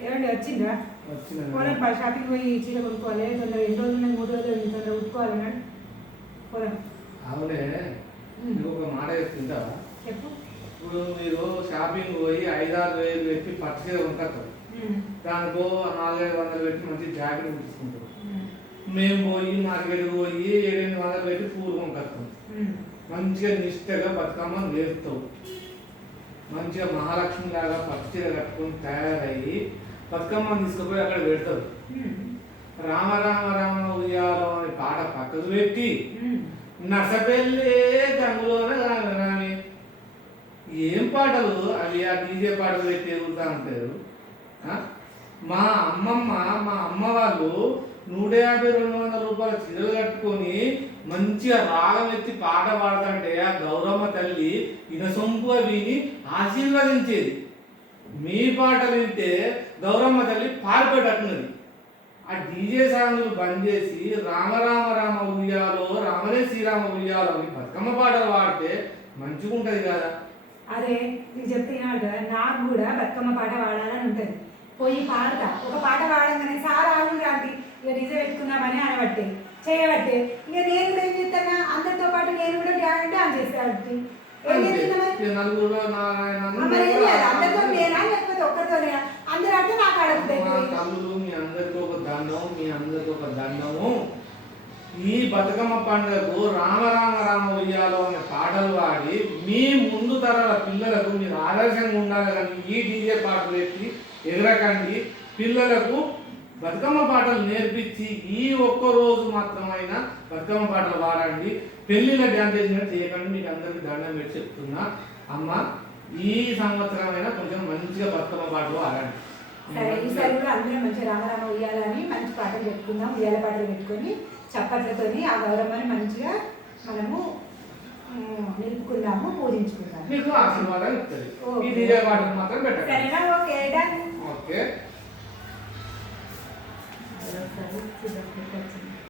ఏమండి వచ్చిందా? వచ్చిన పోలేం పా షాపింగ్ పోయి చీర కొనుక్కోవాలి. తొందర ఎన్ని రోజులు మూడు రోజులు తొందర ఉట్టుకోవాలి అన్నాడు. పోలేం. అవునే. నువ్వు ఒక మాట చెప్తుంటా? చెప్పు. ఇప్పుడు మీరు షాపింగ్ పోయి ఐదారు వేలు పెట్టి పట్టు చీర ఉంటారు ఉమ్, దానికో నాలుగైదు వందలు పెట్టి మంచి జాకెట్ ఉమ్, మేము పోయి మార్కెట్ పోయి ఏడెనిమిది వందలు పెట్టి పూలు కొనుక్కొస్తాం. మంచిగా నిష్టగా బతుకమ్మ నేర్పుతావు. మంచిగా మహాలక్ష్మి లాగా పట్టు చీర కట్టుకొని తయారయ్యి బతుకమ్మని తీసుకుపోయి అక్కడ పెడతారు రామ రామ రామ ఉయ్యాలో అనే పాట పక్కకు పెట్టి. నసపెళ్ళే గంగులోన రాని ఏం పాటలు అవి ఆ డీజే పాటలు పెట్టి ఎగురుతా ఉంటారు ఆ? మా అమ్మమ్మ మా అమ్మ వాళ్ళు నూట యాభై రెండు వందల రూపాయల చీరలు కట్టుకొని మంచిగా రాగం ఎత్తి పాట పాడుతుంటే ఆ గౌరమ్మ తల్లి ఇనసొంపుగా విని ఆశీర్వదించేది. మీ పాట వింటే గౌరమ్మ తల్లి పారిపోయేటట్టున్నది. ఆ డీజే సాంగ్లు బంద్ చేసి రామ రామ రామ ఉయ్యాలో రామలే శ్రీరామ ఉయ్యాలో అని బతుకమ్మ పాటలు పాడితే మంచిగా ఉంటుంది కదా అదే నీకు చెప్తున్నాడు నాకు కూడా బతుకమ్మ పాట పాడాలని ఉంటుంది. పోయి పాడతా. ఒక పాట పాడంగానే సార్ ఆగు రాంటి ఇక డీజే పెట్టుకుందామని అనబట్టే చేయబట్టే. ఇక నేను కూడా ఏం చేస్తానా? అందరితో పాటు నేను కూడా డ్యాన్స్ డాన్స్ చేస్తాను ఏం అందరితో నేనా? లేకపోతే ఒక్కరితోనేనా అందరూ అంటే నాకు అడుగుతాయి మీ అందరికి ఒక దండం మీ ఒక దండము. ఈ బతుకమ్మ పండుగకు రామ రామ రామ ఉయ్యాలో అనే పాటలు పాడి మీ ముందు తరాల పిల్లలకు మీరు ఆదర్శంగా ఉండాలి కానీ ఈ డీజే పాటలు ఎత్తి ఎగరకండి. పిల్లలకు బతుకమ్మ పాటలు నేర్పించి ఈ ఒక్క రోజు మాత్రమైనా బతుకమ్మ పాటలు పాడండి. పెళ్ళిన డ్యాన్స్ చేయకండి. మీకు అందరికి దండం పెట్టి చెప్తున్నా. అమ్మ ఈ సంవత్సరమైనా కొంచెం మంచిగా బతుకమ్మ పాటలు పాడండి. సరే ఈసారి కూడా అందరూ మంచి రామరామ ఉయ్యాలని పాటలు పెట్టుకుందాం ఉయ్యాల పాటలు పెట్టుకొని చప్పట్లతోని ఆ గౌరమ్మని మంచిగా మనము నిలుపుకుందాము పూజించుకుందాం మీకు ఆశీర్వాదాలు సరేనా? Okay done. ఓకే.